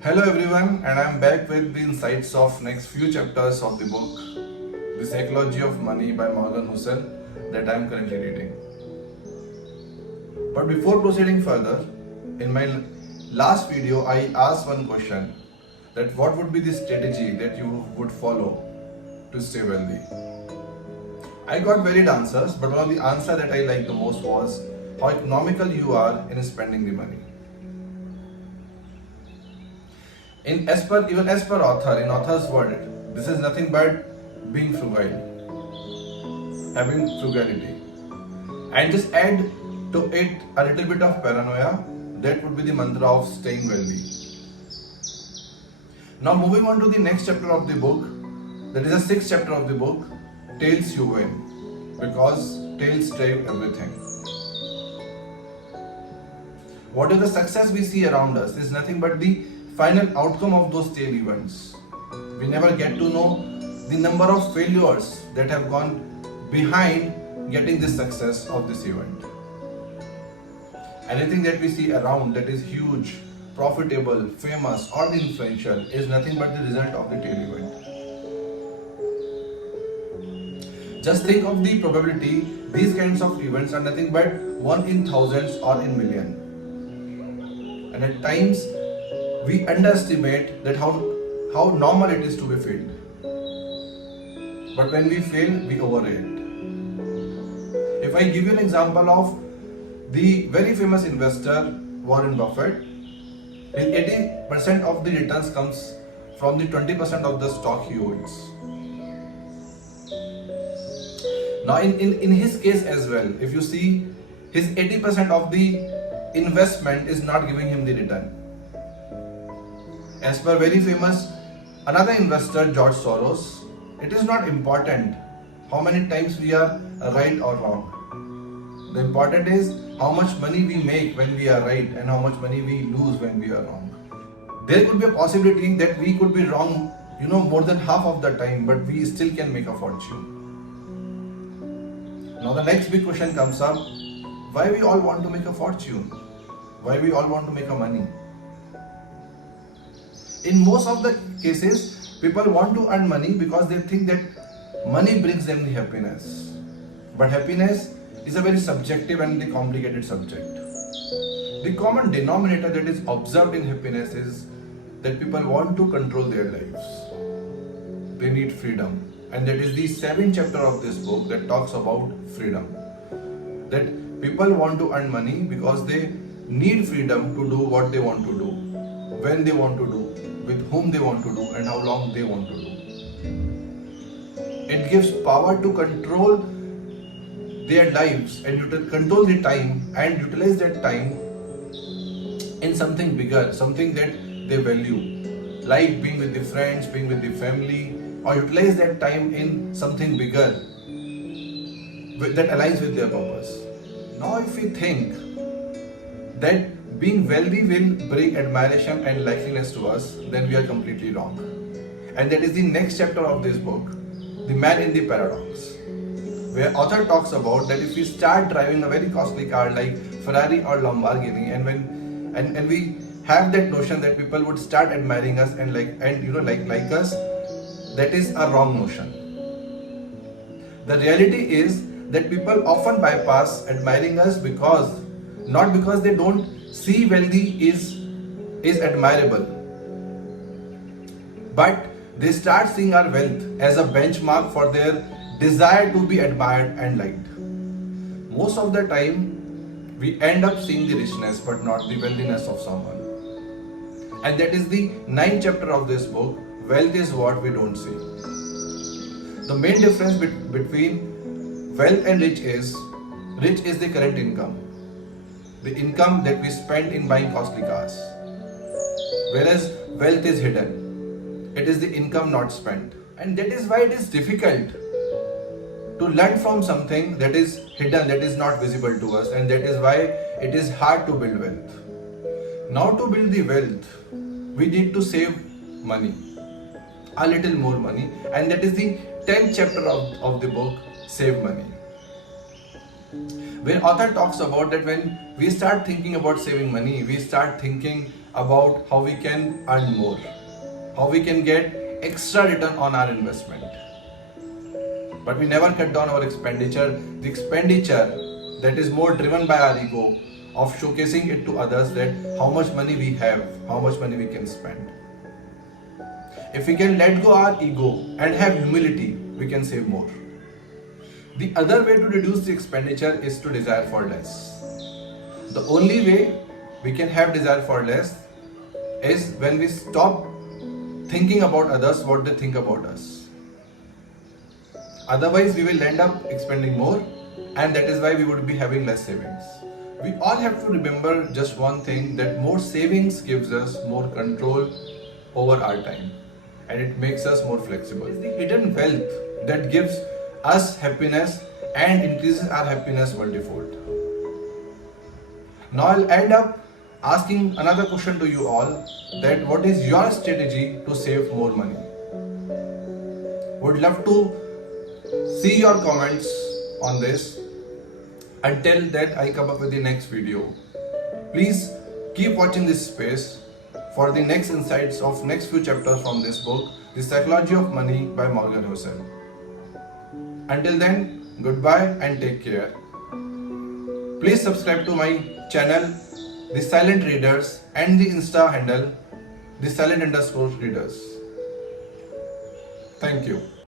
Hello everyone, and I'm back with the insights of next few chapters of the book, The Psychology of Money by Morgan Housel, that I'm currently reading. But before proceeding further, in my last video I asked one question, that what would be the strategy that you would follow to stay wealthy. I got varied answers, but one of the answers that I liked the most was how economical you are in spending the money. As per author, in author's word, this is nothing but being frugal, having frugality, and just add to it a little bit of paranoia. That would be the mantra of staying wealthy. Now moving on to the next chapter of the book, that is the sixth chapter of the book, tails you win, because tails drive everything. Whatever the success we see around us is nothing but the final outcome of those tail events. We never get to know the number of failures that have gone behind getting the success of this event. Anything that we see around that is huge, profitable, famous or influential is nothing but the result of the tail event. Just think of the probability. These kinds of events are nothing but 1 in thousands or in million. And at times we underestimate that how normal it is to be failed. But when we fail, we overrate. If I give you an example of the very famous investor Warren Buffett, his 80% of the returns comes from the 20% of the stock he owns. Now in his case as well, if you see, his 80% of the investment is not giving him the return. As per very famous another investor, George Soros, it is not important how many times we are right or wrong. The important is how much money we make when we are right and how much money we lose when we are wrong. There could be a possibility that we could be wrong, more than half of the time, but we still can make a fortune. Now the next big question comes up, why we all want to make a fortune? Why we all want to make a money? In most of the cases, people want to earn money because they think that money brings them the happiness. But happiness is a very subjective and the complicated subject. The common denominator that is observed in happiness is that people want to control their lives. They need freedom. And that is the 7th chapter of this book that talks about freedom. That people want to earn money because they need freedom to do what they want to do, when they want to do, with whom they want to do, and how long they want to do. It gives power to control their lives and control the time and utilize that time in something bigger, something that they value, like being with the friends, being with the family, or utilize that time in something bigger that aligns with their purpose. Now if we think that being wealthy will bring admiration and likeliness to us, then we are completely wrong. And that is the next chapter of this book, The Man in the Paradox, where author talks about that if we start driving a very costly car like Ferrari or Lamborghini, and we have that notion that people would start admiring us and like us, that is a wrong notion. The reality is that people often bypass admiring us not because they don't see wealthy is admirable, but they start seeing our wealth as a benchmark for their desire to be admired and liked. Most of the time, we end up seeing the richness but not the wealthiness of someone. And that is the 9th chapter of this book, Wealth is What We Don't See. The main difference between wealth and rich is the current income. The income that we spend in buying costly cars. Whereas wealth is hidden. It is the income not spent. And that is why it is difficult to learn from something that is hidden, that is not visible to us, and that is why it is hard to build wealth. Now to build the wealth, we need to save money, a little more money, and that is the 10th chapter of the book, Save Money. Where author talks about that when we start thinking about saving money, we start thinking about how we can earn more, how we can get extra return on our investment. But we never cut down our expenditure, the expenditure that is more driven by our ego of showcasing it to others that how much money we have, how much money we can spend. If we can let go our ego and have humility, we can save more. The other way to reduce the expenditure is to desire for less. The only way we can have desire for less is when we stop thinking about others, what they think about us. Otherwise, we will end up expending more, and that is why we would be having less savings. We all have to remember just one thing, that more savings gives us more control over our time, and it makes us more flexible. It's the hidden wealth that gives us happiness and increases our happiness multifold. Now I'll end up asking another question to you all, that what is your strategy to save more money? Would love to see your comments on this. Until that I come up with the next video, please keep watching this space for the next insights of next few chapters from this book, The Psychology of Money by Morgan Housel. Until then, goodbye and take care. Please subscribe to my channel, The Silent Readers, and the Insta handle, The Silent_Readers. Thank you.